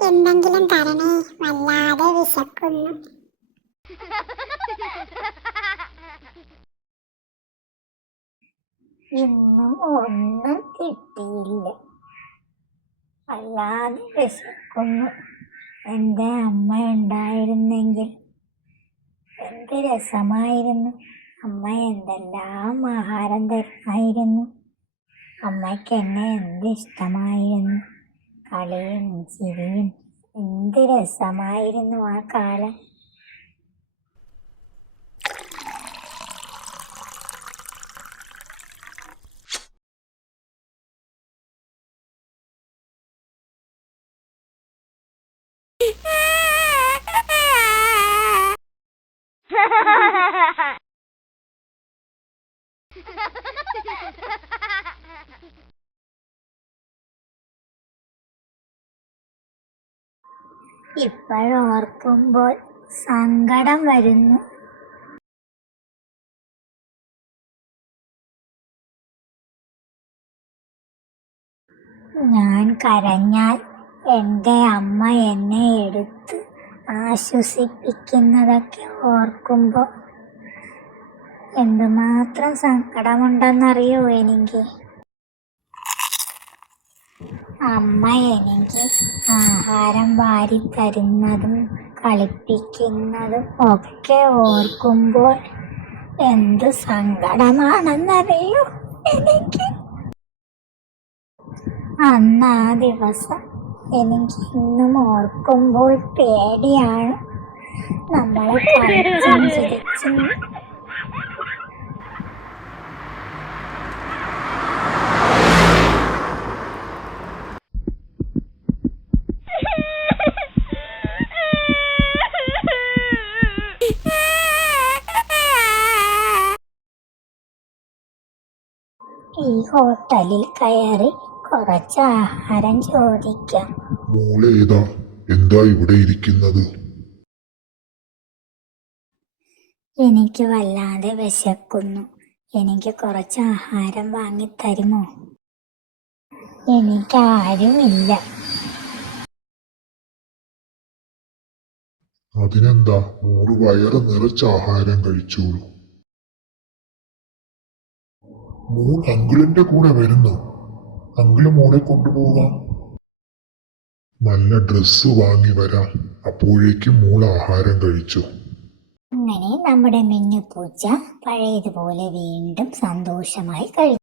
എന്തെങ്കിലും തരണേ വല്ലാതെ വിശക്കുന്നു. ഇന്നും ഒന്നും കിട്ടിയില്ല. വല്ലാതെ വിശക്കുന്നു. എന്റെ അമ്മ ഉണ്ടായിരുന്നെങ്കിൽ എന്ത് രസമായിരുന്നു. അമ്മ എന്തെല്ലാം ആഹാരം തരുമായിരുന്നു. അമ്മയ്ക്ക് എന്നെ എന്ത് ഇഷ്ടമായിരുന്നു. കളിയും ചിരിയും എന്ത് രസമായിരുന്നു ആ കാലം. ഇപ്പോഴോർക്കുമ്പോൾ സങ്കടം വരുന്നു. ഞാൻ കരഞ്ഞാൽ എന്റെ അമ്മ എന്നെ എടുത്ത് ആശ്വസിപ്പിക്കുന്നതൊക്കെ ഓർക്കുമ്പോൾ എന്തുമാത്രം സങ്കടമുണ്ടെന്നറിയോ എനിക്ക്? അമ്മ എനിക്ക് ആഹാരം വാരി തരുന്നതും കളിപ്പിക്കുന്നതും ഒക്കെ ഓർക്കുമ്പോൾ എന്ത് സങ്കടമാണെന്നറിയോ എനിക്ക്? അന്ന് ആ ദിവസം എനിക്ക് ഇന്നും ഓർക്കുമ്പോൾ പേടിയാണ്. നമ്മളെ കളിച്ചും ചിരിച്ചും ഈ ഹോട്ടലിൽ കയറി കുറച്ച് ആഹാരം ചോദിക്കാം. മോളെ ഏതാ? എന്താ ഇവിടെ ഇരിക്കുന്നത്? എനിക്ക് വല്ലാതെ വിശക്കുന്നു. എനിക്ക് കുറച്ച് ആഹാരം വാങ്ങി തരുമോ എനിക്ക് ആരുമില്ല. അതിനെന്താ? നൂറ് വയറ് നിറച്ച് ആഹാരം കഴിച്ചോളൂ. മോൾ അങ്കിളിന്റെ കൂടെ വരുന്നു. അങ്കിൾ മോളെ കൊണ്ടുപോകാം. നല്ല ഡ്രസ്സ് വാങ്ങി വരാം. അപ്പോഴേക്കും മോൾ ആഹാരം കഴിച്ചു. അങ്ങനെ നമ്മുടെ മിന്നു പൂച്ച പഴയതുപോലെ വീണ്ടും സന്തോഷമായി കഴിച്ചു